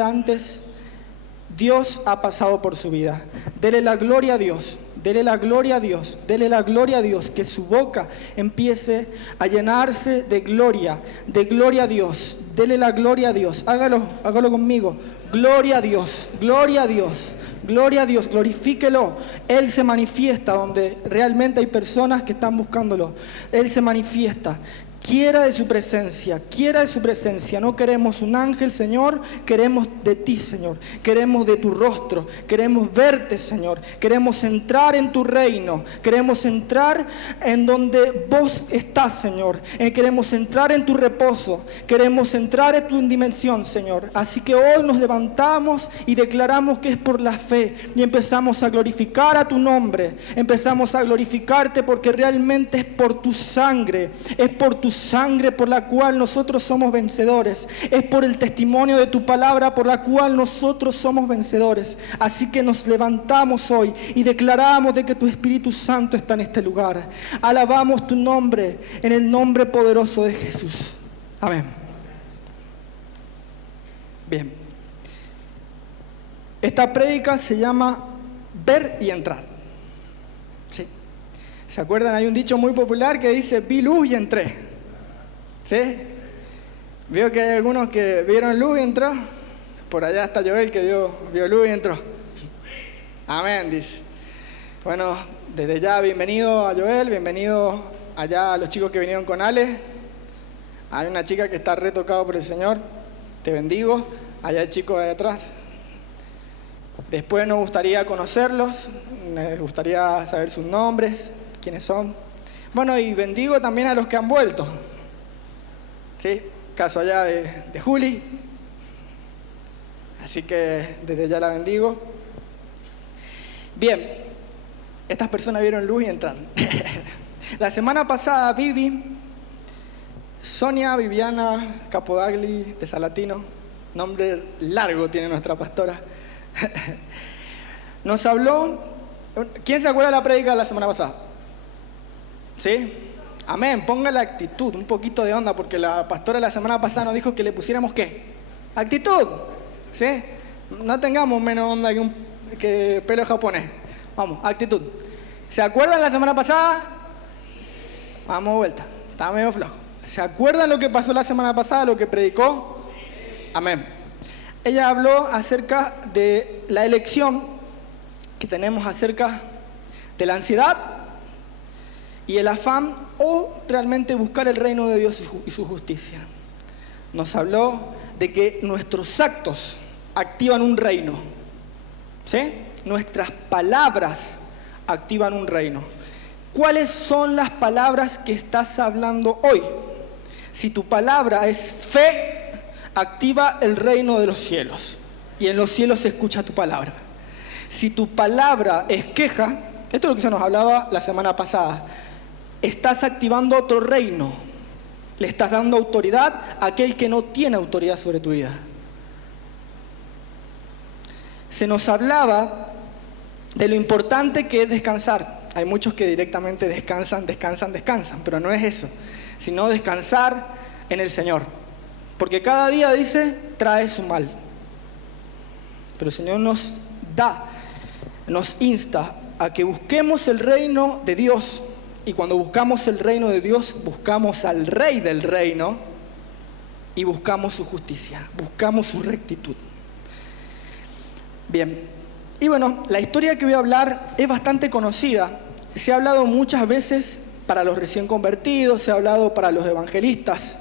antes, Dios ha pasado por su vida. Dele la gloria a Dios, dele la gloria a Dios, dele la gloria a Dios, que su boca empiece a llenarse de gloria a Dios. Dele la gloria a Dios, hágalo conmigo. Gloria a Dios, gloria a Dios, gloria a Dios, glorifíquelo. Él se manifiesta donde realmente hay personas que están buscándolo. Él se manifiesta. Quiera de su presencia, no queremos un ángel, Señor, queremos de ti, Señor, queremos de tu rostro, queremos verte, Señor, queremos entrar en tu reino, queremos entrar en donde vos estás, Señor, queremos entrar en tu reposo, queremos entrar en tu dimensión, Señor. Así que hoy nos levantamos y declaramos que es por la fe y empezamos a glorificar a tu nombre, empezamos a glorificarte porque realmente es por tu sangre, por la cual nosotros somos vencedores. Es por el testimonio de tu palabra por la cual nosotros somos vencedores. Así que nos levantamos hoy y declaramos de que tu Espíritu Santo está en este lugar. Alabamos tu nombre en el nombre poderoso de Jesús. Amén. Bien. Esta prédica se llama Ver y Entrar. ¿Sí? ¿Se acuerdan? Hay un dicho muy popular que dice: vi luz y entré. ¿Sí? Veo que hay algunos que vieron luz y entró. Por allá está Joel que vio luz y entró. Amén, dice. Bueno, desde ya bienvenido a Joel, bienvenido allá a los chicos que vinieron con Ale. Hay una chica que está retocada por el Señor, te bendigo. Allá hay chicos de atrás. Después nos gustaría conocerlos, nos gustaría saber sus nombres, quiénes son. Bueno, y bendigo también a los que han vuelto. ¿Sí? Caso allá de Juli. Así que desde ya la bendigo. Bien, estas personas vieron luz y entraron. La semana pasada Vivi, Sonia Viviana Capodagli de Salatino, nombre largo tiene nuestra pastora, nos habló. ¿Quién se acuerda de la prédica de la semana pasada? ¿Sí? Amén, ponga la actitud, un poquito de onda, porque la pastora la semana pasada nos dijo que le pusiéramos ¿qué? Actitud, ¿sí? No tengamos menos onda que pelo japonés. Vamos, actitud. ¿Se acuerdan la semana pasada? Vamos vuelta, estaba medio flojo. ¿Se acuerdan lo que pasó la semana pasada, lo que predicó? Amén. Ella habló acerca de la elección que tenemos acerca de la ansiedad y el afán, o realmente buscar el reino de Dios y su justicia. Nos habló de que nuestros actos activan un reino, ¿sí? Nuestras palabras activan un reino. ¿Cuáles son las palabras que estás hablando hoy? Si tu palabra es fe, activa el reino de los cielos, y en los cielos se escucha tu palabra. Si tu palabra es queja, esto es lo que se nos hablaba la semana pasada, estás activando otro reino, le estás dando autoridad a aquel que no tiene autoridad sobre tu vida. Se nos hablaba de lo importante que es descansar. Hay muchos que directamente descansan, pero no es eso, sino descansar en el Señor. Porque cada día, dice, trae su mal. Pero el Señor nos insta a que busquemos el reino de Dios. Y cuando buscamos el reino de Dios, buscamos al Rey del reino y buscamos su justicia, buscamos su rectitud. Bien, y bueno, la historia que voy a hablar es bastante conocida. Se ha hablado muchas veces para los recién convertidos, se ha hablado para los evangelistas.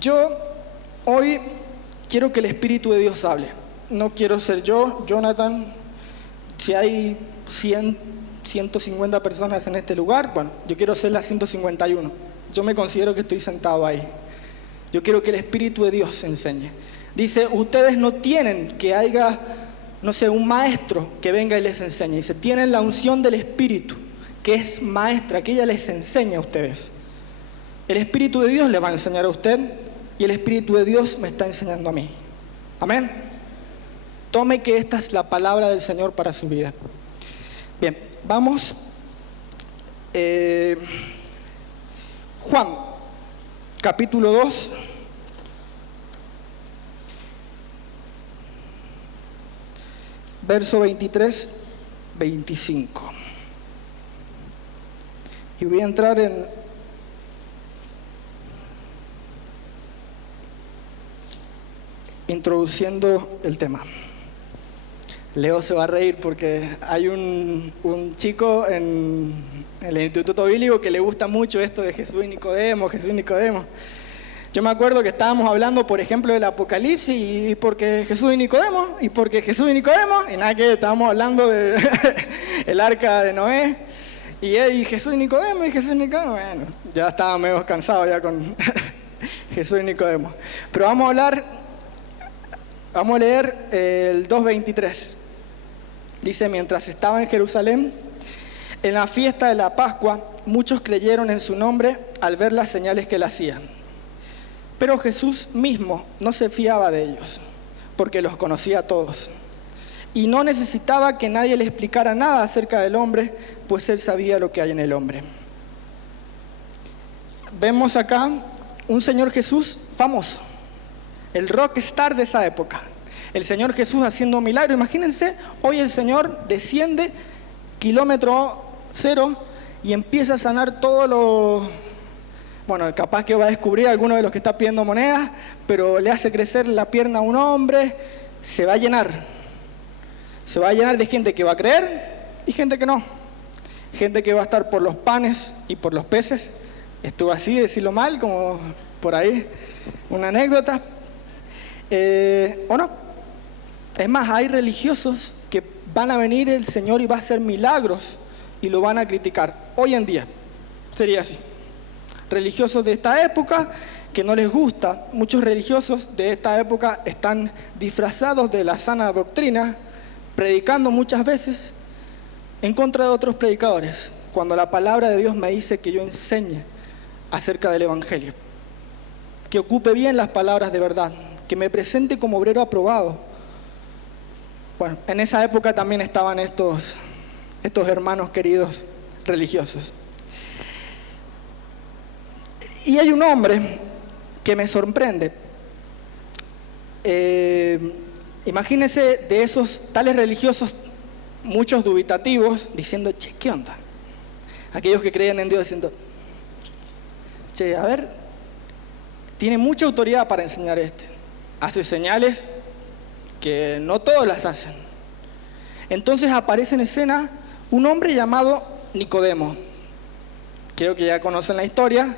Yo hoy quiero que el Espíritu de Dios hable. No quiero ser yo, Jonathan. Si hay 150 personas en este lugar, bueno, yo quiero ser la 151. Yo me considero que estoy sentado ahí. Yo quiero que el Espíritu de Dios enseñe. Dice, ustedes no tienen que haya, no sé, un maestro que venga y les enseñe. Dice, tienen la unción del Espíritu, que es maestra, que ella les enseña a ustedes. El Espíritu de Dios le va a enseñar a usted y el Espíritu de Dios me está enseñando a mí. Amén. Tome que esta es la palabra del Señor para su vida. Bien, vamos. Juan, capítulo 2. verso 23, 25. Y voy a entrar introduciendo el tema. Leo se va a reír porque hay un chico en el Instituto Bíblico que le gusta mucho esto de Jesús y Nicodemo, Jesús y Nicodemo. Yo me acuerdo que estábamos hablando, por ejemplo, del Apocalipsis y porque Jesús y Nicodemo, y nada que estábamos hablando de el arca de Noé, y Jesús y Nicodemo, bueno, ya estaba medio cansado ya con Jesús y Nicodemo. Pero vamos a leer el 2.23. Dice, mientras estaba en Jerusalén, en la fiesta de la Pascua, muchos creyeron en su nombre al ver las señales que él hacía. Pero Jesús mismo no se fiaba de ellos, porque los conocía a todos. Y no necesitaba que nadie le explicara nada acerca del hombre, pues él sabía lo que hay en el hombre. Vemos acá un Señor Jesús famoso, el rockstar de esa época. El Señor Jesús haciendo milagros. Imagínense, hoy el Señor desciende kilómetro cero y empieza a sanar todo lo... Bueno, capaz que va a descubrir a alguno de los que está pidiendo monedas, pero le hace crecer la pierna a un hombre, se va a llenar. Se va a llenar de gente que va a creer y gente que no. Gente que va a estar por los panes y por los peces. Estuvo así, decirlo mal, como por ahí, una anécdota. ¿O no? Es más, hay religiosos que van a venir el Señor y va a hacer milagros y lo van a criticar. Hoy en día sería así. Religiosos de esta época que no les gusta. Muchos religiosos de esta época están disfrazados de la sana doctrina, predicando muchas veces en contra de otros predicadores, cuando la palabra de Dios me dice que yo enseñe acerca del Evangelio, que ocupe bien las palabras de verdad, que me presente como obrero aprobado. Bueno, en esa época también estaban estos hermanos queridos religiosos. Y hay un hombre que me sorprende. Imagínense de esos tales religiosos, muchos dubitativos, diciendo, che, ¿qué onda? Aquellos que creían en Dios diciendo, che, a ver, tiene mucha autoridad para enseñar hace señales que no todos las hacen. Entonces aparece en escena un hombre llamado Nicodemo. Creo que ya conocen la historia.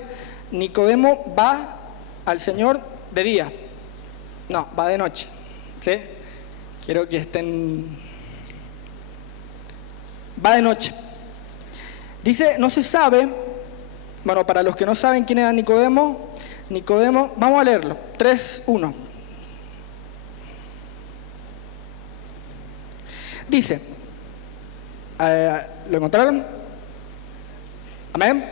Nicodemo va al Señor de día. No, va de noche. ¿Sí? Quiero que estén... Va de noche. Dice, no se sabe... Bueno, para los que no saben quién era Nicodemo, vamos a leerlo. 3:1. Dice, ¿lo encontraron? Amén.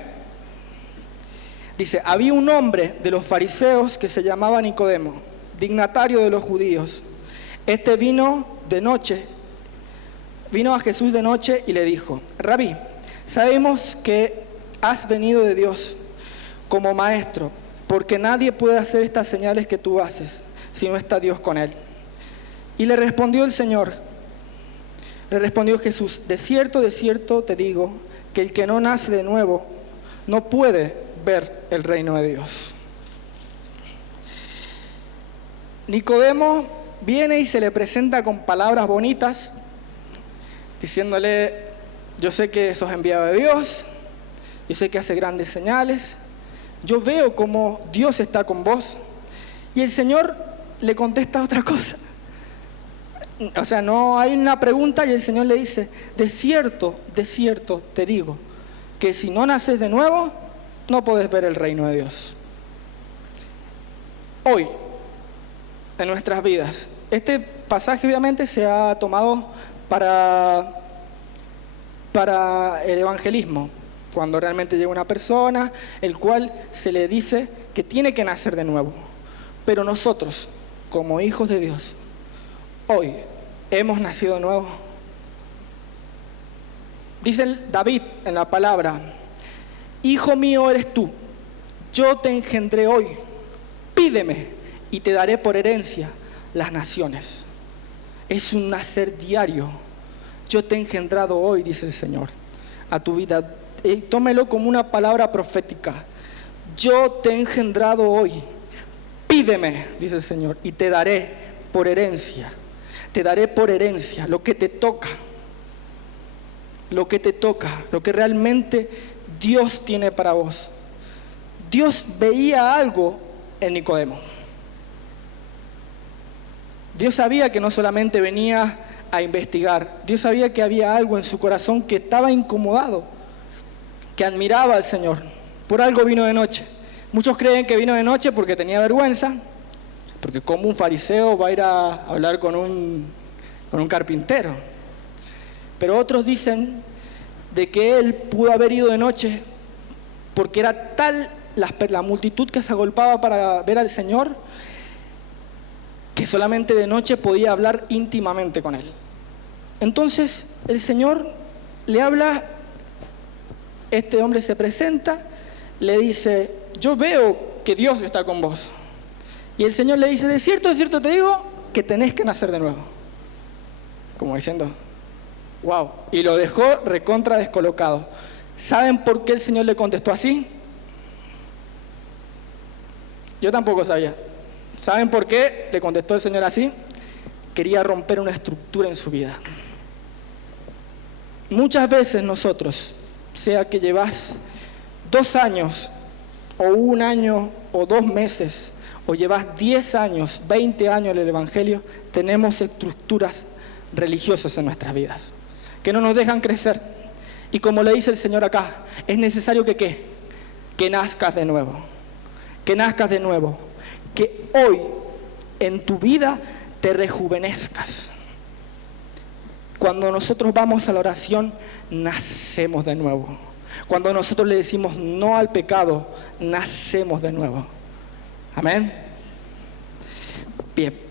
Dice, había un hombre de los fariseos que se llamaba Nicodemo, dignatario de los judíos. Este vino a Jesús de noche y le dijo, Rabí, sabemos que has venido de Dios como maestro, porque nadie puede hacer estas señales que tú haces si no está Dios con él. Y le respondió Jesús, de cierto te digo, que el que no nace de nuevo no puede ver el reino de Dios. Nicodemo viene y se le presenta con palabras bonitas, diciéndole, yo sé que sos enviado de Dios, yo sé que hace grandes señales, yo veo cómo Dios está con vos. Y el Señor le contesta otra cosa. O sea, no hay una pregunta y el Señor le dice, de cierto te digo, que si no naces de nuevo, no podés ver el reino de Dios. Hoy, en nuestras vidas, este pasaje obviamente se ha tomado para el evangelismo, cuando realmente llega una persona, el cual se le dice que tiene que nacer de nuevo. Pero nosotros, como hijos de Dios, hoy hemos nacido de nuevo. Dice David en la palabra, hijo mío eres tú, yo te engendré hoy, pídeme y te daré por herencia las naciones. es un nacer diario. Yo te he engendrado hoy, dice el Señor, a tu vida. Tómelo como una palabra profética. Yo te he engendrado hoy. Pídeme, dice el Señor, y te daré por herencia. Te daré por herencia lo que te toca. Lo que te toca, lo que realmente Dios tiene para vos. Dios veía algo en Nicodemo. Dios sabía que no solamente venía a investigar. Dios sabía que había algo en su corazón que estaba incomodado, que admiraba al Señor. Por algo vino de noche. Muchos creen que vino de noche porque tenía vergüenza, porque como un fariseo va a ir a hablar con un carpintero. Pero otros dicen de que él pudo haber ido de noche porque era tal la multitud que se agolpaba para ver al Señor, que solamente de noche podía hablar íntimamente con él. Entonces el Señor le habla, este hombre se presenta, le dice: yo veo que Dios está con vos. Y el Señor le dice: de cierto te digo que tenés que nacer de nuevo. Como diciendo, wow. Y lo dejó recontra descolocado. ¿Saben por qué el Señor le contestó así? Yo tampoco sabía. ¿Saben por qué le contestó el Señor así? Quería romper una estructura en su vida. Muchas veces nosotros, sea que llevas 2 años, o 1 año, o 2 meses, o llevas 10 años, 20 años en el Evangelio, tenemos estructuras religiosas en nuestras vidas que no nos dejan crecer. Y como le dice el Señor acá, es necesario que ¿qué? Que nazcas de nuevo. Que nazcas de nuevo. Que hoy en tu vida te rejuvenezcas. Cuando nosotros vamos a la oración, nacemos de nuevo. Cuando nosotros le decimos no al pecado, nacemos de nuevo. Amén. Bien.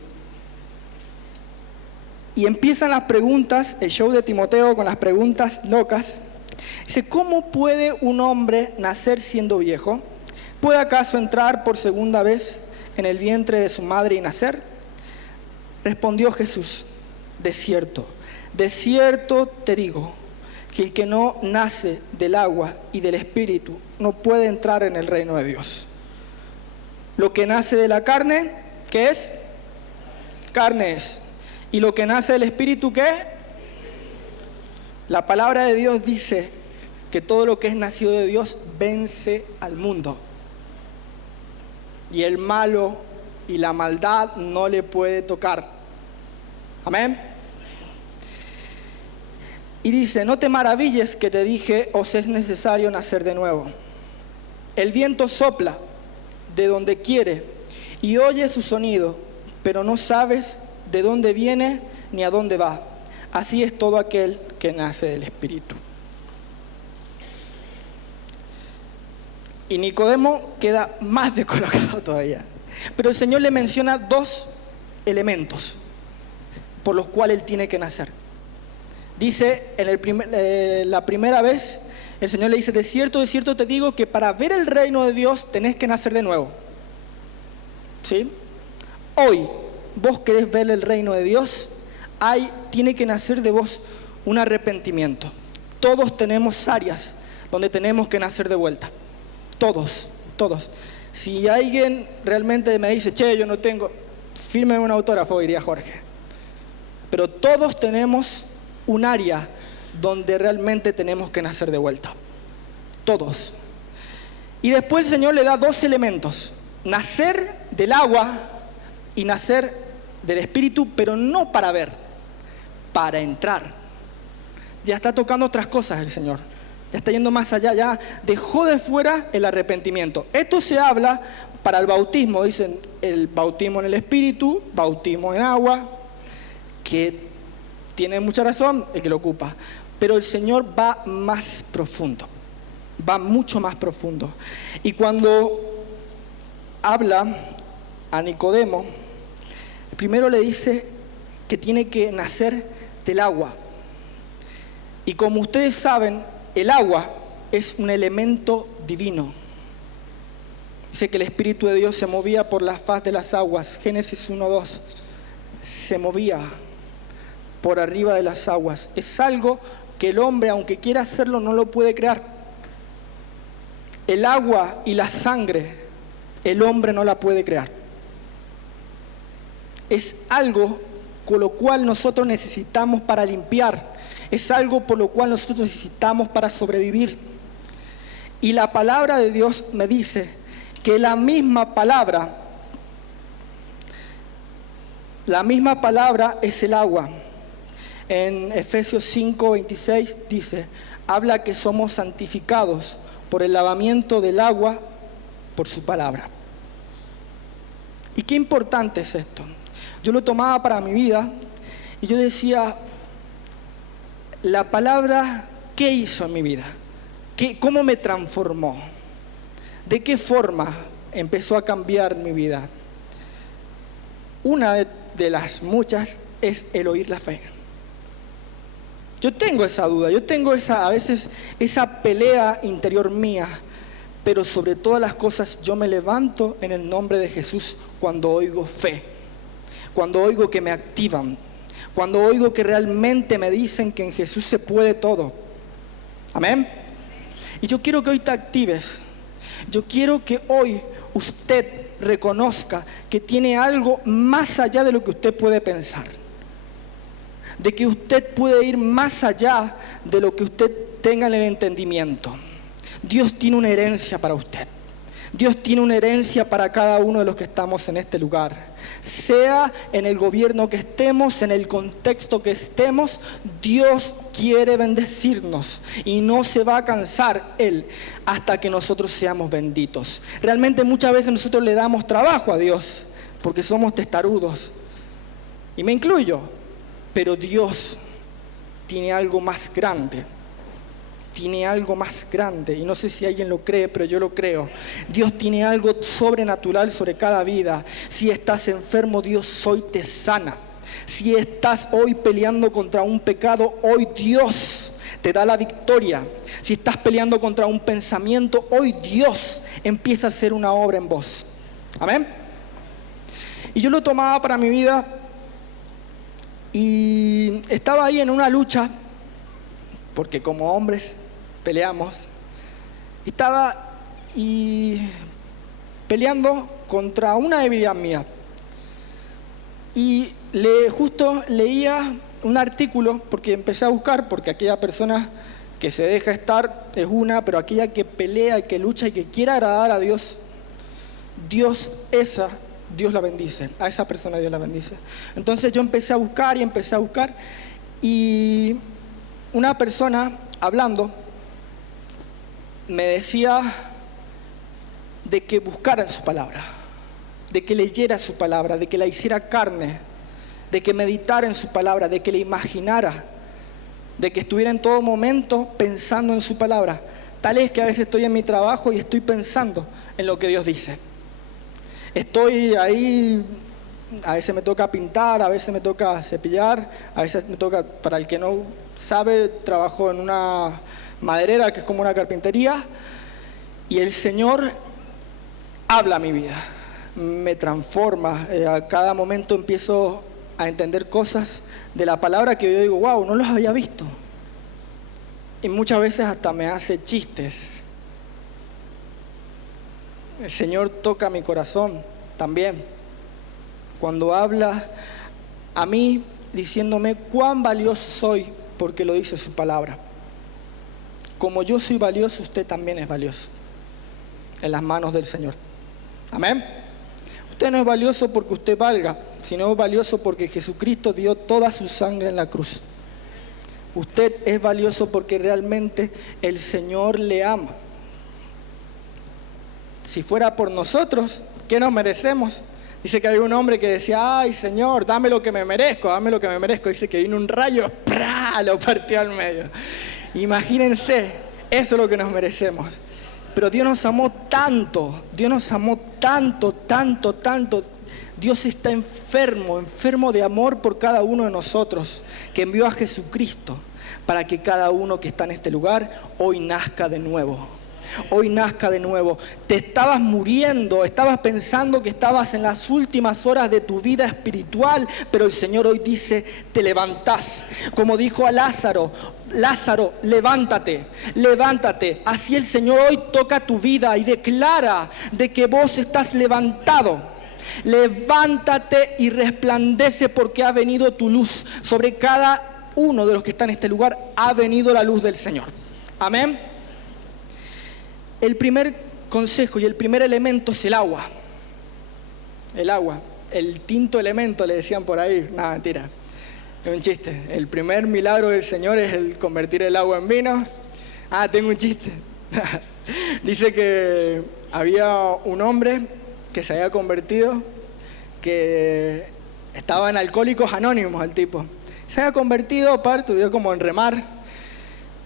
Y empiezan las preguntas, el show de Timoteo con las preguntas locas. Dice: ¿cómo puede un hombre nacer siendo viejo? ¿Puede acaso entrar por segunda vez en el vientre de su madre y nacer? Respondió Jesús: de cierto te digo, que el que no nace del agua y del Espíritu no puede entrar en el reino de Dios. Lo que nace de la carne, ¿qué es? Carne es. Y lo que nace del Espíritu, ¿qué? La palabra de Dios dice que todo lo que es nacido de Dios vence al mundo. Y el malo y la maldad no le puede tocar. Amén. Y dice: no te maravilles que te dije, os es necesario nacer de nuevo. El viento sopla de donde quiere y oye su sonido, pero no sabes de dónde viene ni a dónde va. Así es todo aquel que nace del Espíritu. Y Nicodemo queda más descolocado todavía. Pero el Señor le menciona 2 elementos por los cuales él tiene que nacer. Dice, la primera vez, el Señor le dice: de cierto te digo que para ver el reino de Dios tenés que nacer de nuevo. ¿Sí? Hoy, vos querés ver el reino de Dios, tiene que nacer de vos un arrepentimiento. Todos tenemos áreas donde tenemos que nacer de vuelta. Todos. Si alguien realmente me dice: che, yo no tengo, fírmeme un autógrafo, diría Jorge. Pero todos tenemos un área donde realmente tenemos que nacer de vuelta. Todos. Y después el Señor le da 2 elementos: nacer del agua y nacer del Espíritu, pero no para ver, para entrar. Ya está tocando otras cosas el Señor. Ya está yendo más allá, ya dejó de fuera el arrepentimiento. Esto se habla para el bautismo, dicen el bautismo en el Espíritu, bautismo en agua, que tiene mucha razón el que lo ocupa. Pero el Señor va más profundo, va mucho más profundo. Y cuando habla a Nicodemo, primero le dice que tiene que nacer del agua. Y como ustedes saben, el agua es un elemento divino. Dice que el Espíritu de Dios se movía por la faz de las aguas. Génesis 1:2. Se movía. por arriba de las aguas. Es algo que el hombre, aunque quiera hacerlo, no lo puede crear. El agua y la sangre, el hombre no la puede crear. Es algo con lo cual nosotros necesitamos para limpiar. Es algo por lo cual nosotros necesitamos para sobrevivir. Y la palabra de Dios me dice que la misma palabra es el agua. En Efesios 5:26 dice, habla que somos santificados por el lavamiento del agua por su palabra. Y qué importante es esto. Yo lo tomaba para mi vida y yo decía, la palabra, ¿qué hizo en mi vida? ¿Cómo me transformó? ¿De qué forma empezó a cambiar mi vida? Una de las muchas es el oír la fe. Yo tengo esa duda, yo tengo a veces esa pelea interior mía, pero sobre todas las cosas yo me levanto en el nombre de Jesús cuando oigo fe, cuando oigo que me activan, cuando oigo que realmente me dicen que en Jesús se puede todo. Amén. Y yo quiero que hoy te actives. Yo quiero que hoy usted reconozca que tiene algo más allá de lo que usted puede pensar. De que usted puede ir más allá de lo que usted tenga en el entendimiento. Dios tiene una herencia para usted. Dios tiene una herencia para cada uno de los que estamos en este lugar. Sea en el gobierno que estemos, en el contexto que estemos, Dios quiere bendecirnos y no se va a cansar Él hasta que nosotros seamos benditos. Realmente muchas veces nosotros le damos trabajo a Dios porque somos testarudos. Y me incluyo, pero Dios tiene algo más grande. Tiene algo más grande, y no sé si alguien lo cree, pero yo lo creo. Dios tiene algo sobrenatural sobre cada vida. Si estás enfermo, Dios hoy te sana. Si estás hoy peleando contra un pecado, hoy Dios te da la victoria. Si estás peleando contra un pensamiento, hoy Dios empieza a hacer una obra en vos. Amén. Y yo lo tomaba para mi vida y estaba ahí en una lucha, porque como hombres peleamos. Estaba peleando contra una debilidad mía. Y justo leía un artículo, porque empecé a buscar, porque aquella persona que se deja estar es una, pero aquella que pelea y que lucha y que quiere agradar a Dios, Dios la bendice. A esa persona Dios la bendice. Entonces yo empecé a buscar y una persona hablando me decía de que buscara en su palabra, de que leyera su palabra, de que la hiciera carne, de que meditara en su palabra, de que la imaginara, de que estuviera en todo momento pensando en su palabra. Tal es que a veces estoy en mi trabajo y estoy pensando en lo que Dios dice. Estoy ahí, a veces me toca pintar, a veces me toca cepillar, a veces me toca, para el que no sabe, trabajo en una maderera que es como una carpintería, y el Señor habla a mi vida, me transforma. A cada momento empiezo a entender cosas de la palabra que yo digo, wow, no los había visto. Y muchas veces hasta me hace chistes. El Señor toca mi corazón también cuando habla a mí diciéndome cuán valioso soy, porque lo dice su palabra. Como yo soy valioso, usted también es valioso en las manos del Señor. Amén. Usted no es valioso porque usted valga, sino es valioso porque Jesucristo dio toda su sangre en la cruz. Usted es valioso porque realmente el Señor le ama. Si fuera por nosotros, ¿qué nos merecemos? Dice que hay un hombre que decía, ay Señor, dame lo que me merezco, dame lo que me merezco. Dice que vino un rayo, ¡prá!, lo partió al medio. Imagínense, eso es lo que nos merecemos. Pero Dios nos amó tanto, Dios nos amó tanto, tanto, tanto. Dios está enfermo de amor por cada uno de nosotros, que envió a Jesucristo para que cada uno que está en este lugar hoy nazca de nuevo. hoy nazca de nuevo. Te estabas muriendo, estabas pensando que estabas en las últimas horas de tu vida espiritual, pero el Señor hoy dice, te levantás. Como dijo a Lázaro, Lázaro, levántate, levántate. Así el Señor hoy toca tu vida y declara de que vos estás levantado. Levántate y resplandece porque ha venido tu luz. Sobre cada uno de los que están en este lugar ha venido la luz del Señor. Amén. El primer consejo y el primer elemento es el agua. El agua, el quinto elemento le decían por ahí. Nada, mentira, es un chiste. El primer milagro del Señor es el convertir el agua en vino. Tengo un chiste. Dice que había un hombre que se había convertido, que estaba en Alcohólicos Anónimos el tipo. Se había convertido, aparte, vio como en remar.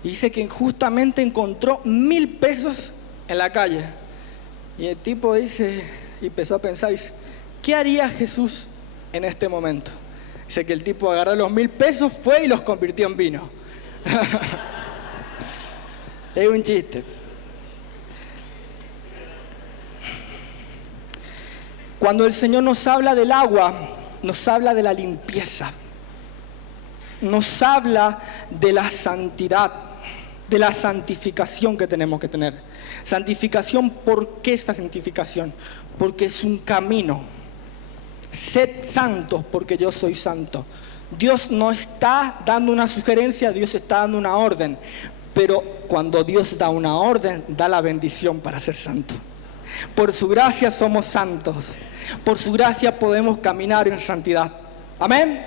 Y dice que justamente encontró 1.000 pesos en la calle. Y el tipo dice, y empezó a pensar, dice, ¿qué haría Jesús en este momento? Dice que el tipo agarró los 1.000 pesos, fue y los convirtió en vino. Es un chiste. Cuando el Señor nos habla del agua, nos habla de la limpieza. Nos habla de la santidad, de la santificación que tenemos que tener. Santificación, ¿por qué esta santificación? Porque es un camino. Sed santos porque yo soy santo. Dios no está dando una sugerencia, Dios está dando una orden. Pero cuando Dios da una orden, da la bendición para ser santo. Por su gracia somos santos. Por su gracia podemos caminar en santidad. Amén.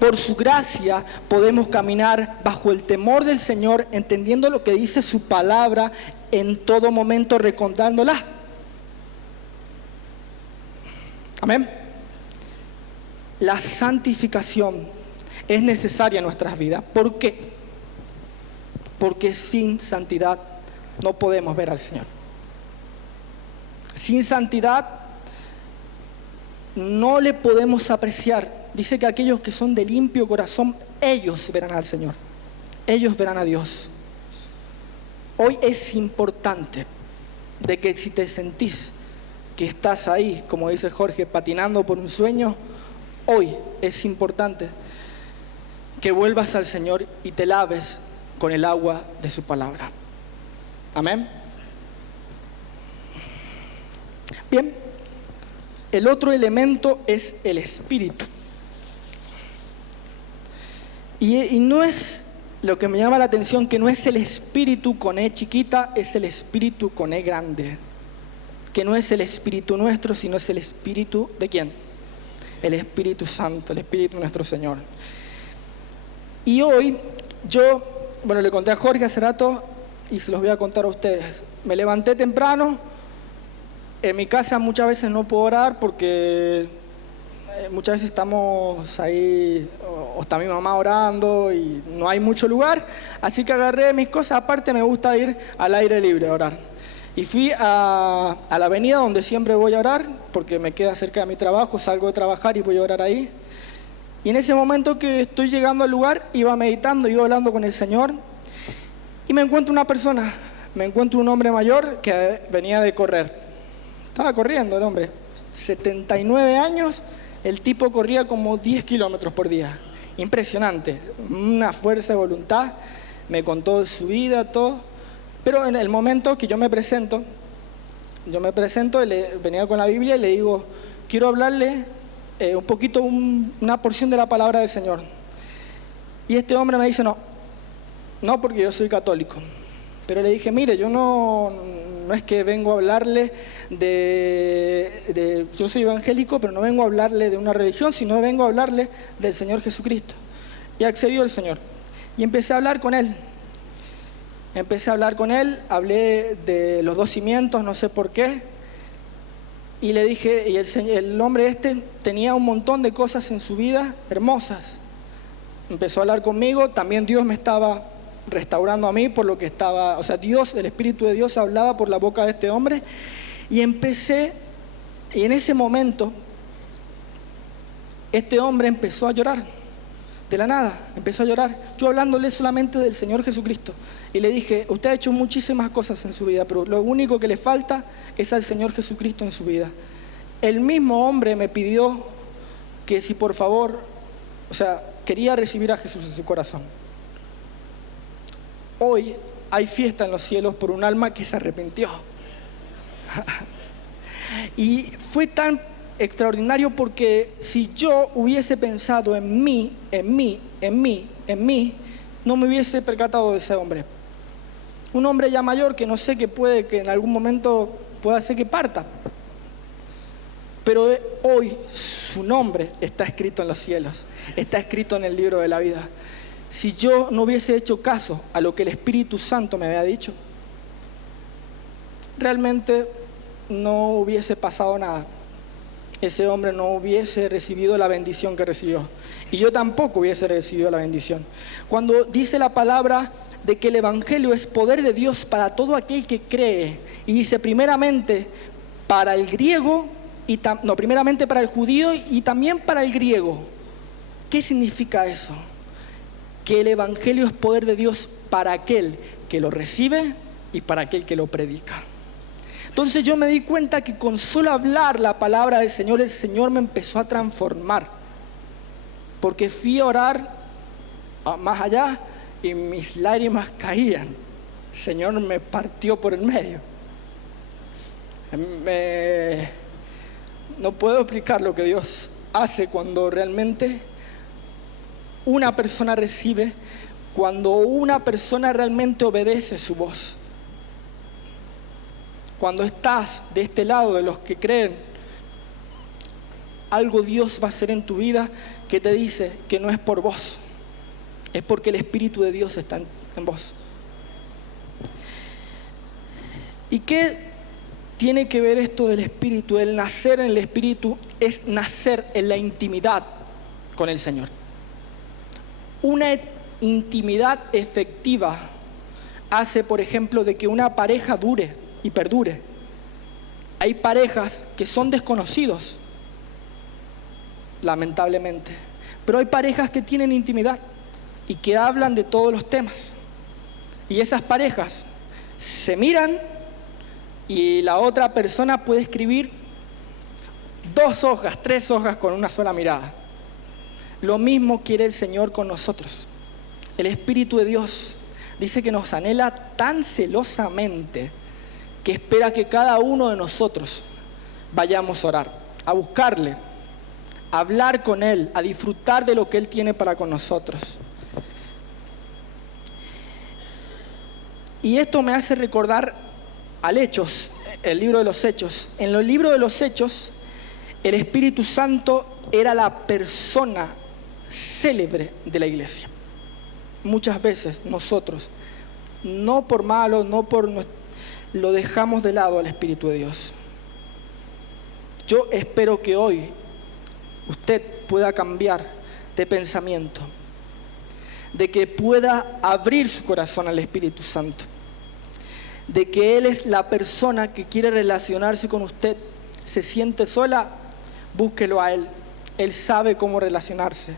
Por su gracia podemos caminar bajo el temor del Señor, entendiendo lo que dice su palabra, en todo momento recordándola. Amén. La santificación es necesaria en nuestras vidas. ¿Por qué? Porque sin santidad no podemos ver al Señor. Sin santidad no le podemos apreciar. Dice que aquellos que son de limpio corazón, ellos verán al Señor. Ellos verán a Dios. Hoy es importante de que si te sentís que estás ahí, como dice Jorge, patinando por un sueño, hoy es importante que vuelvas al Señor y te laves con el agua de su palabra. Amén. Bien, el otro elemento es el Espíritu. Y no es, lo que me llama la atención, que no es el Espíritu con E chiquita, es el Espíritu con E grande. Que no es el Espíritu nuestro, sino es el Espíritu ¿de quién? El Espíritu Santo, el Espíritu de nuestro Señor. Y hoy yo, le conté a Jorge hace rato y se los voy a contar a ustedes. Me levanté temprano. En mi casa muchas veces no puedo orar porque muchas veces estamos ahí, o está mi mamá orando y no hay mucho lugar. Así que agarré mis cosas, aparte me gusta ir al aire libre a orar. Y fui a la avenida donde siempre voy a orar, porque me queda cerca de mi trabajo, salgo de trabajar y voy a orar ahí. Y en ese momento que estoy llegando al lugar, iba meditando, iba hablando con el Señor, y me encuentro una persona, me encuentro un hombre mayor que venía de correr. Estaba corriendo el hombre, 79 años, el tipo corría como 10 kilómetros por día. Impresionante, una fuerza de voluntad, me contó su vida, todo. Pero en el momento que yo me presento, venía con la Biblia y le digo, quiero hablarle un poquito, una porción de la palabra del Señor. Y este hombre me dice, no porque yo soy católico. Pero le dije, mire, yo no es que vengo a hablarle yo soy evangélico, pero no vengo a hablarle de una religión, sino vengo a hablarle del Señor Jesucristo. Y accedió el Señor. Y empecé a hablar con él. Hablé de los 2 cimientos, no sé por qué. Y le dije, y el hombre tenía un montón de cosas en su vida hermosas. Empezó a hablar conmigo, también Dios me estaba restaurando a mí por lo que estaba, Dios, el Espíritu de Dios hablaba por la boca de este hombre. Y en ese momento, este hombre empezó a llorar. De la nada, empezó a llorar. Yo hablándole solamente del Señor Jesucristo. Y le dije, usted ha hecho muchísimas cosas en su vida, pero lo único que le falta es al Señor Jesucristo en su vida. El mismo hombre me pidió que si por favor, quería recibir a Jesús en su corazón. Hoy hay fiesta en los cielos por un alma que se arrepintió. Y fue tan extraordinario porque si yo hubiese pensado en mí, no me hubiese percatado de ese hombre. Un hombre ya mayor que no sé, que puede que en algún momento pueda ser que parta. Pero hoy su nombre está escrito en los cielos, está escrito en el libro de la vida. Si yo no hubiese hecho caso a lo que el Espíritu Santo me había dicho, realmente no hubiese pasado nada. Ese hombre no hubiese recibido la bendición que recibió. Y yo tampoco hubiese recibido la bendición. Cuando dice la palabra de que el Evangelio es poder de Dios para todo aquel que cree, y dice primeramente para el griego, primeramente para el judío y también para el griego. ¿Qué significa eso? Que el Evangelio es poder de Dios para aquel que lo recibe y para aquel que lo predica. Entonces yo me di cuenta que con solo hablar la palabra del Señor, el Señor me empezó a transformar. Porque fui a orar más allá y mis lágrimas caían. El Señor me partió por el medio. No puedo explicar lo que Dios hace cuando realmente una persona recibe, cuando una persona realmente obedece su voz. Cuando estás de este lado de los que creen, algo Dios va a hacer en tu vida que te dice que no es por vos, es porque el Espíritu de Dios está en vos. ¿Y qué tiene que ver esto del Espíritu? El nacer en el Espíritu es nacer en la intimidad con el Señor. Una intimidad efectiva hace, por ejemplo, de que una pareja dure y perdure. Hay parejas que son desconocidos, lamentablemente, pero hay parejas que tienen intimidad y que hablan de todos los temas. Y esas parejas se miran y la otra persona puede escribir 2 hojas, 3 hojas con una sola mirada. Lo mismo quiere el Señor con nosotros. El Espíritu de Dios dice que nos anhela tan celosamente que espera que cada uno de nosotros vayamos a orar, a buscarle, a hablar con Él, a disfrutar de lo que Él tiene para con nosotros. Y esto me hace recordar al Hechos, el libro de los Hechos. En el libro de los Hechos, el Espíritu Santo era la persona célebre de la iglesia. Muchas veces nosotros, no por malo, lo dejamos de lado al Espíritu de Dios. Yo espero que hoy usted pueda cambiar de pensamiento, de que pueda abrir su corazón al Espíritu Santo, de que Él es la persona que quiere relacionarse con usted. Se siente sola, búsquelo a Él. Él sabe cómo relacionarse.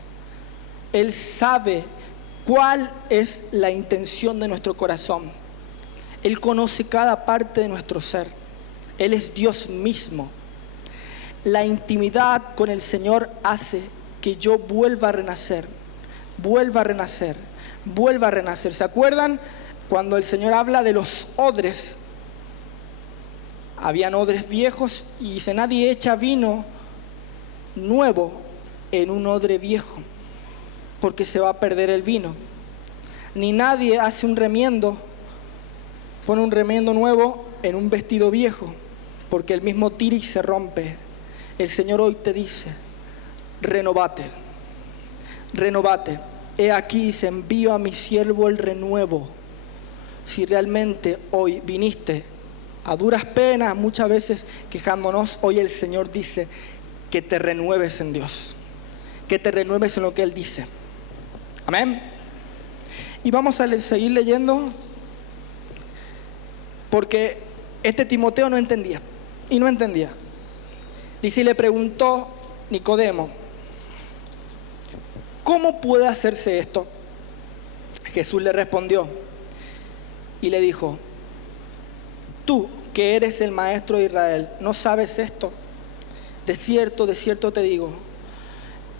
Él sabe cuál es la intención de nuestro corazón. Él conoce cada parte de nuestro ser. Él es Dios mismo. La intimidad con el Señor hace que yo vuelva a renacer, vuelva a renacer, vuelva a renacer. ¿Se acuerdan cuando el Señor habla de los odres? Habían odres viejos y dice: nadie echa vino nuevo en un odre viejo, porque se va a perder el vino. Ni nadie hace un remiendo, pone un remiendo nuevo en un vestido viejo, porque el mismo tira y se rompe. El Señor hoy te dice: renovate, renovate. He aquí, dice, envío a mi siervo el renuevo. Si realmente hoy viniste a duras penas, muchas veces quejándonos, hoy el Señor dice que te renueves en Dios, que te renueves en lo que Él dice. Amén. Y vamos a seguir leyendo, porque Timoteo no entendía, y no entendía. Dice, y le preguntó Nicodemo: ¿cómo puede hacerse esto? Jesús le respondió y le dijo: tú, que eres el maestro de Israel, ¿no sabes esto? De cierto te digo,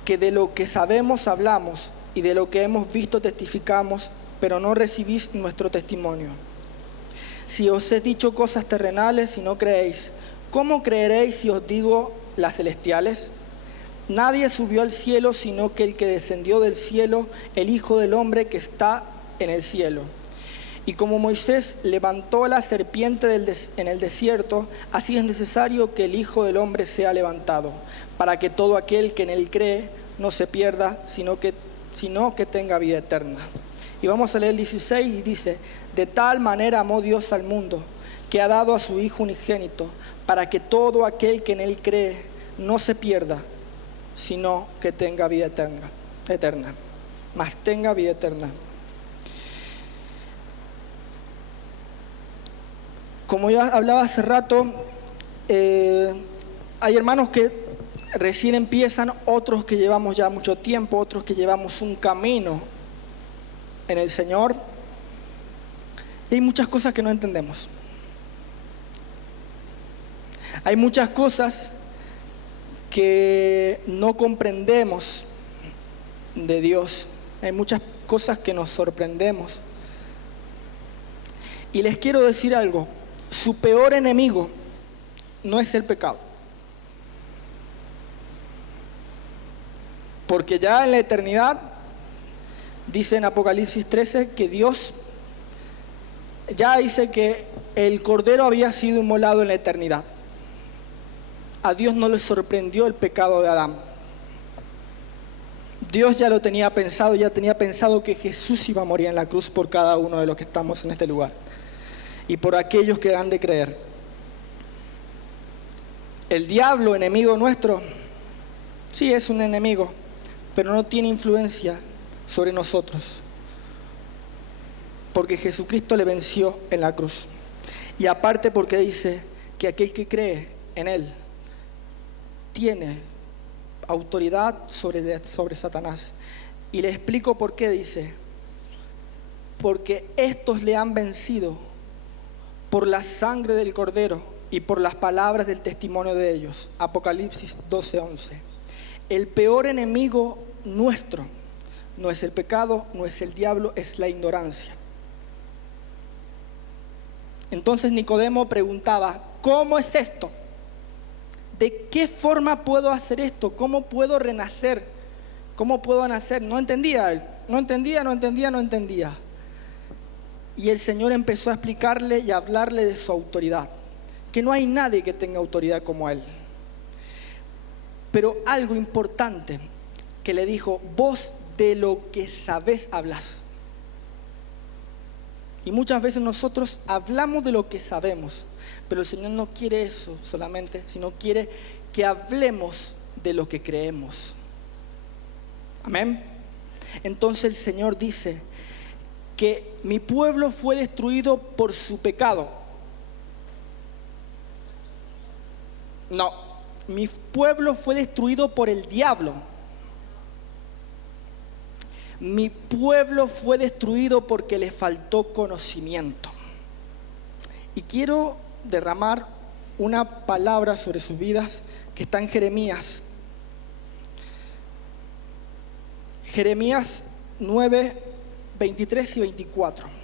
que de lo que sabemos hablamos y de lo que hemos visto testificamos, pero no recibís nuestro testimonio. Si os he dicho cosas terrenales y no creéis, ¿cómo creeréis si os digo las celestiales? Nadie subió al cielo sino que el que descendió del cielo, el Hijo del Hombre que está en el cielo. Y como Moisés levantó la serpiente en el desierto, así es necesario que el Hijo del Hombre sea levantado, para que todo aquel que en él cree no se pierda, sino que tenga vida eterna. Y vamos a leer el 16 y dice: de tal manera amó Dios al mundo, que ha dado a su Hijo unigénito, para que todo aquel que en él cree no se pierda, sino que tenga vida eterna. Mas tenga vida eterna. Como ya hablaba hace rato, hay hermanos que recién empiezan, otros que llevamos ya mucho tiempo, otros que llevamos un camino en el Señor. Y hay muchas cosas que no entendemos. Hay muchas cosas que no comprendemos de Dios. Hay muchas cosas que nos sorprendemos. Y les quiero decir algo: su peor enemigo no es el pecado. Porque ya en la eternidad, dice en Apocalipsis 13, que Dios ya dice que el Cordero había sido inmolado en la eternidad. A Dios no le sorprendió el pecado de Adán. Dios ya lo tenía pensado, ya tenía pensado que Jesús iba a morir en la cruz por cada uno de los que estamos en este lugar y por aquellos que han de creer. El diablo, enemigo nuestro, sí es un enemigo, pero no tiene influencia sobre nosotros, porque Jesucristo le venció en la cruz. Y aparte porque dice que aquel que cree en Él tiene autoridad sobre Satanás. Y le explico por qué. Dice: porque estos le han vencido por la sangre del Cordero y por las palabras del testimonio de ellos. Apocalipsis 12:11. El peor enemigo nuestro no es el pecado, no es el diablo, es la ignorancia. Entonces Nicodemo preguntaba: ¿cómo es esto? ¿De qué forma puedo hacer esto? ¿Cómo puedo renacer? ¿Cómo puedo nacer? No entendía él. No entendía. Y el Señor empezó a explicarle y a hablarle de su autoridad. Que no hay nadie que tenga autoridad como Él. Pero algo importante que le dijo: vos de lo que sabés hablas. Y muchas veces nosotros hablamos de lo que sabemos, pero el Señor no quiere eso solamente, sino quiere que hablemos de lo que creemos. Amén. Entonces el Señor dice que mi pueblo fue destruido por su pecado. No, mi pueblo fue destruido por el diablo. Mi pueblo fue destruido porque le faltó conocimiento. Y quiero derramar una palabra sobre sus vidas que está en Jeremías. Jeremías 9, 23 y 24.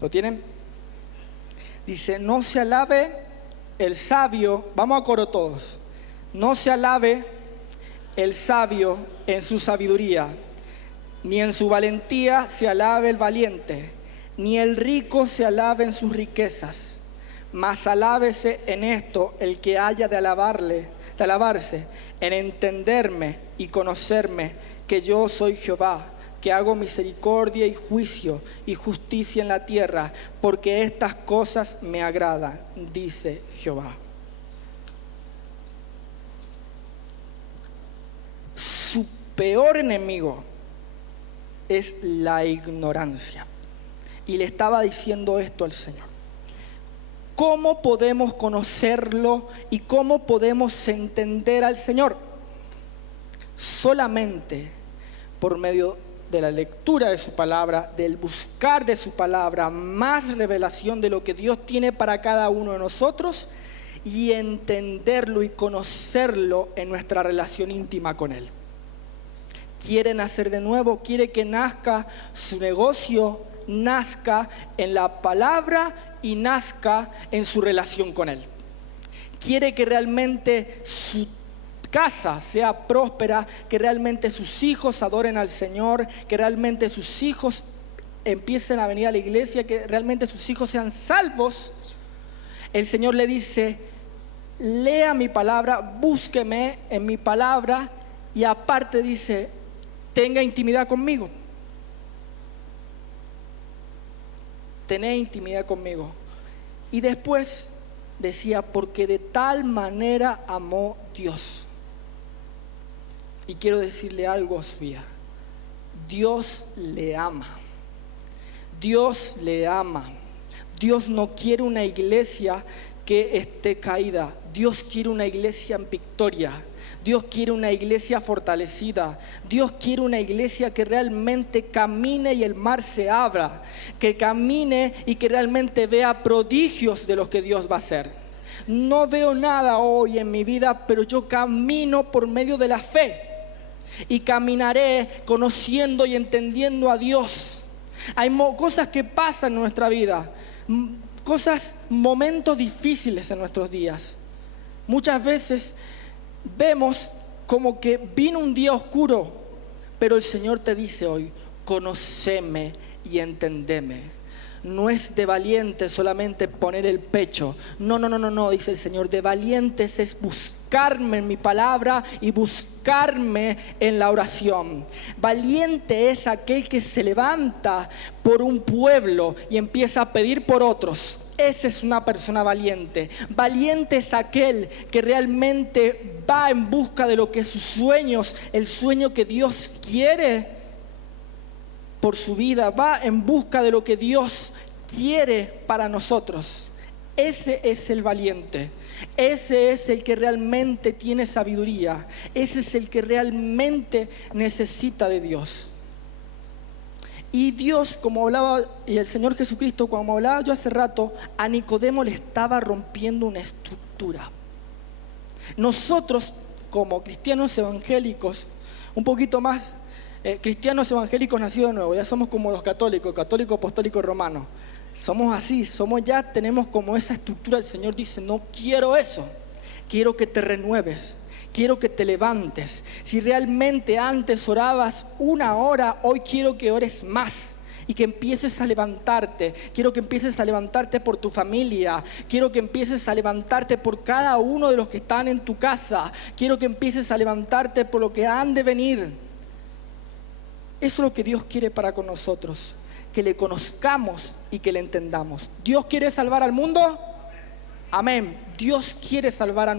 ¿Lo tienen? Dice: no se alabe el sabio, vamos a coro todos. No se alabe el sabio en su sabiduría, ni en su valentía se alabe el valiente, ni el rico se alabe en sus riquezas, mas alábese en esto el que haya de alabarse, en entenderme y conocerme, que yo soy Jehová, que hago misericordia y juicio y justicia en la tierra, porque estas cosas me agradan, dice Jehová. peor enemigo es la ignorancia. Y le estaba diciendo esto al Señor. ¿Cómo podemos conocerlo y cómo podemos entender al Señor? Solamente por medio de la lectura de su palabra, del buscar de su palabra, más revelación de lo que Dios tiene para cada uno de nosotros y entenderlo y conocerlo en nuestra relación íntima con Él. Quiere nacer de nuevo, quiere que nazca su negocio, nazca en la palabra y nazca en su relación con Él. Quiere que realmente su casa sea próspera, que realmente sus hijos adoren al Señor, que realmente sus hijos empiecen a venir a la iglesia, que realmente sus hijos sean salvos. El Señor le dice: lea mi palabra, búsqueme en mi palabra, y aparte dice: tenga intimidad conmigo. Tener intimidad conmigo. Y después decía: porque de tal manera amó Dios. Y quiero decirle algo a su vida: Dios le ama. Dios le ama. Dios no quiere una iglesia que esté caída. Dios quiere una iglesia en victoria. Dios quiere una iglesia fortalecida. Dios quiere una iglesia que realmente camine y el mar se abra. Que camine y que realmente vea prodigios de lo que Dios va a hacer. No veo nada hoy en mi vida, pero yo camino por medio de la fe. Y caminaré conociendo y entendiendo a Dios. Hay cosas que pasan en nuestra vida. Momentos difíciles en nuestros días. Muchas veces vemos como que vino un día oscuro, pero el Señor te dice hoy: conóceme y entendeme. No es de valientes solamente poner el pecho. No, dice el Señor. De valientes es buscarme en mi palabra y buscarme en la oración. Valiente es aquel que se levanta por un pueblo y empieza a pedir por otros. Esa es una persona valiente. Valiente es aquel que realmente va en busca de lo que sus sueños, el sueño que Dios quiere por su vida, va en busca de lo que Dios quiere para nosotros. Ese es el valiente. Ese es el que realmente tiene sabiduría. Ese es el que realmente necesita de Dios. Y Dios, como hablaba, y el Señor Jesucristo, como hablaba yo hace rato, a Nicodemo le estaba rompiendo una estructura. Nosotros, como cristianos evangélicos, un poquito más cristianos evangélicos nacidos de nuevo, ya somos como los católicos, católico, apostólico, romano. Somos así, tenemos como esa estructura. El Señor dice: no quiero eso, quiero que te renueves. Quiero que te levantes. Si realmente antes orabas 1 hora, hoy quiero que ores más y que empieces a levantarte. Quiero que empieces a levantarte por tu familia. Quiero que empieces a levantarte por cada uno de los que están en tu casa. Quiero que empieces a levantarte por lo que han de venir. Eso es lo que Dios quiere para con nosotros, que le conozcamos y que le entendamos. ¿Dios quiere salvar al mundo? Amén. Dios quiere salvar a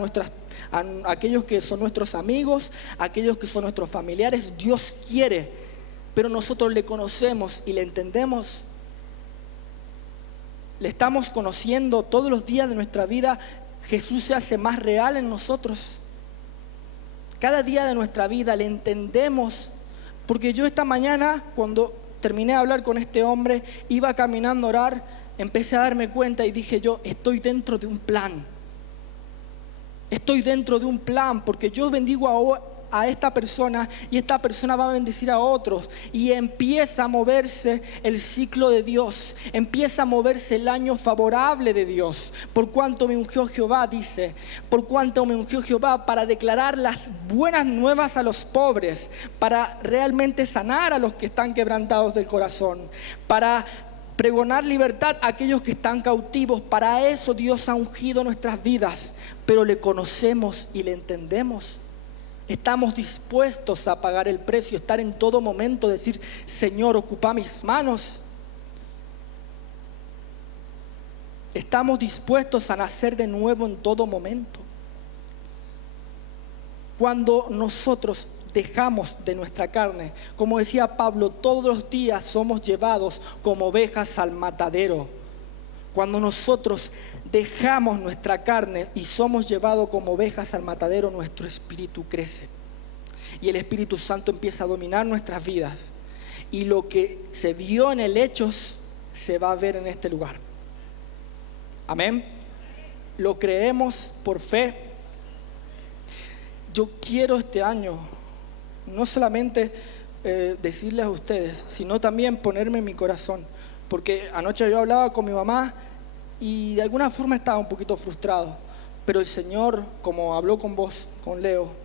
aquellos que son nuestros amigos, a aquellos que son nuestros familiares. Dios quiere, pero nosotros le conocemos y le entendemos. Le estamos conociendo todos los días de nuestra vida. Jesús se hace más real en nosotros. Cada día de nuestra vida le entendemos. Porque yo esta mañana, cuando terminé de hablar con este hombre, iba caminando a orar, empecé a darme cuenta y dije yo: estoy dentro de un plan. Estoy dentro de un plan, porque yo bendigo a esta persona y esta persona va a bendecir a otros. Y empieza a moverse el ciclo de Dios, empieza a moverse el año favorable de Dios. Por cuanto me ungió Jehová, dice, por cuanto me ungió Jehová para declarar las buenas nuevas a los pobres, para realmente sanar a los que están quebrantados del corazón, para pregonar libertad a aquellos que están cautivos. Para eso Dios ha ungido nuestras vidas, pero le conocemos y le entendemos. Estamos dispuestos a pagar el precio, estar en todo momento, decir: Señor, ocupa mis manos. Estamos dispuestos a nacer de nuevo en todo momento. Cuando nosotros, dejamos de nuestra carne. Como decía Pablo, todos los días somos llevados como ovejas al matadero. Cuando nosotros dejamos nuestra carne y somos llevados como ovejas al matadero, nuestro espíritu crece. Y el Espíritu Santo empieza a dominar nuestras vidas. Y lo que se vio en el Hechos se va a ver en este lugar. Amén. Lo creemos por fe. Yo quiero este año no solamente decirles a ustedes, sino también ponerme en mi corazón. Porque anoche yo hablaba con mi mamá y de alguna forma estaba un poquito frustrado. Pero el Señor, como habló con vos, con Leo,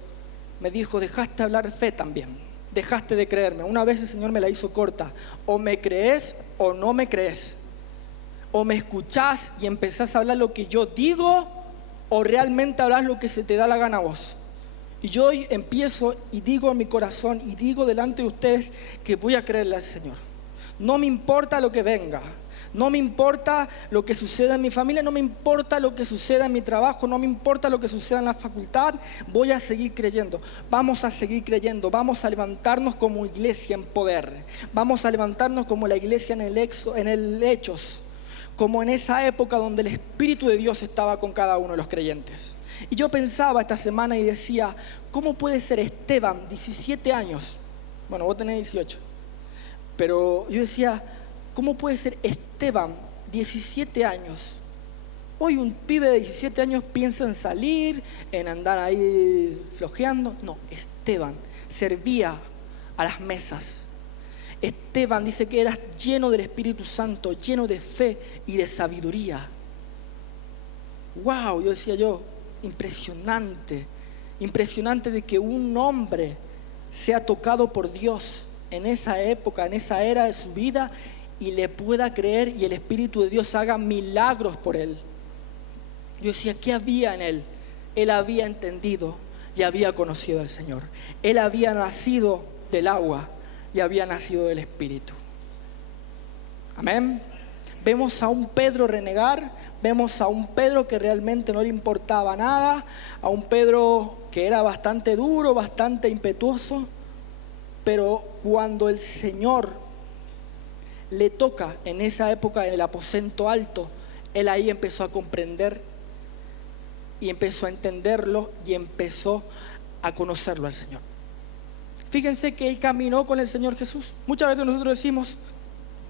me dijo, dejaste hablar fe también. Dejaste de creerme. Una vez el Señor me la hizo corta. O me crees o no me crees. O me escuchás y empezás a hablar lo que yo digo, o realmente hablas lo que se te da la gana a vos. Y yo hoy empiezo y digo en mi corazón y digo delante de ustedes que voy a creerle al Señor. No me importa lo que venga. No me importa lo que suceda en mi familia, no me importa lo que suceda en mi trabajo, no me importa lo que suceda en la facultad, voy a seguir creyendo. Vamos a seguir creyendo, vamos a levantarnos como iglesia en poder. Vamos a levantarnos como la iglesia en el Hechos, como en esa época donde el Espíritu de Dios estaba con cada uno de los creyentes. Y yo pensaba esta semana y decía, ¿cómo puede ser Esteban, 17 años? Bueno, vos tenés 18. Pero yo decía, ¿cómo puede ser Esteban, 17 años? Hoy un pibe de 17 años piensa en salir, en andar ahí flojeando. No, Esteban servía a las mesas. Esteban dice que era lleno del Espíritu Santo, lleno de fe y de sabiduría. Wow, yo decía impresionante de que un hombre sea tocado por Dios en esa época, en esa era de su vida, y le pueda creer y el Espíritu de Dios haga milagros por él. Yo decía, ¿qué había en él? Él había entendido y había conocido al Señor. Él había nacido del agua y había nacido del Espíritu. Amén. Vemos a un Pedro renegar, vemos a un Pedro que realmente no le importaba nada, a un Pedro que era bastante duro, bastante impetuoso, pero cuando el Señor le toca en esa época en el aposento alto, él ahí empezó a comprender y empezó a entenderlo y empezó a conocerlo al Señor. Fíjense que él caminó con el Señor Jesús. Muchas veces nosotros decimos,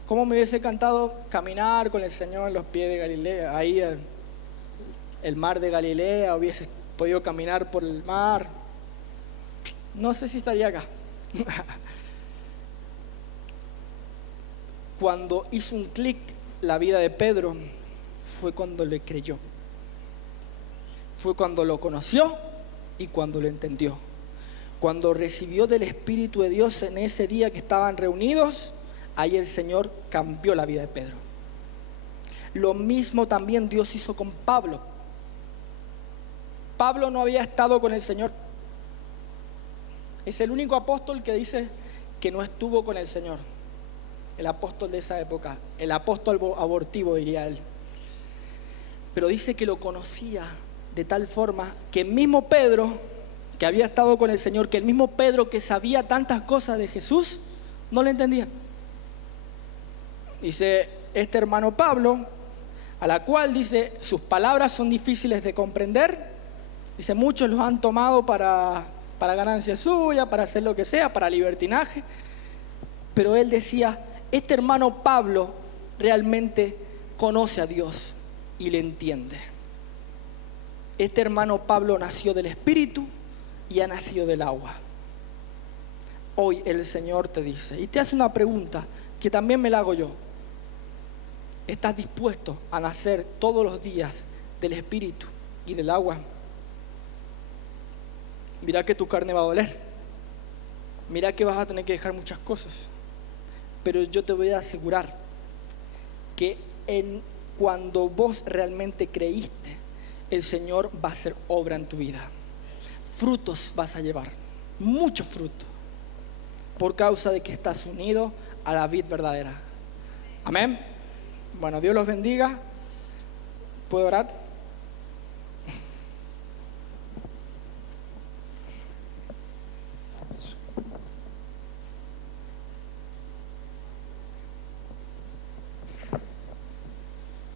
¿cómo me hubiese encantado caminar con el Señor en los pies de Galilea? Ahí el mar de Galilea, hubiese podido caminar por el mar. No sé si estaría acá. Cuando hizo un clic la vida de Pedro, fue cuando le creyó. Fue cuando lo conoció y cuando lo entendió. Cuando recibió del Espíritu de Dios en ese día que estaban reunidos, ahí el Señor cambió la vida de Pedro. Lo mismo también Dios hizo con Pablo. Pablo no había estado con el Señor. Es el único apóstol que dice que no estuvo con el Señor. El apóstol de esa época, el apóstol abortivo diría él. Pero dice que lo conocía de tal forma que el mismo Pedro, que había estado con el Señor, que el mismo Pedro que sabía tantas cosas de Jesús, no le entendía. Dice este hermano Pablo, a la cual dice, sus palabras son difíciles de comprender. Dice, muchos los han tomado para ganancia suya, para hacer lo que sea, para libertinaje. Pero él decía, este hermano Pablo realmente conoce a Dios y le entiende. Este hermano Pablo nació del Espíritu y ha nacido del agua. Hoy el Señor te dice, y te hace una pregunta que también me la hago yo. ¿Estás dispuesto a nacer todos los días del Espíritu y del agua? Mira que tu carne va a doler. Mira que vas a tener que dejar muchas cosas. Pero yo te voy a asegurar que cuando vos realmente creíste, el Señor va a hacer obra en tu vida. Frutos vas a llevar, muchos frutos, por causa de que estás unido a la vid verdadera. Amén. Bueno, Dios los bendiga. ¿Puedo orar?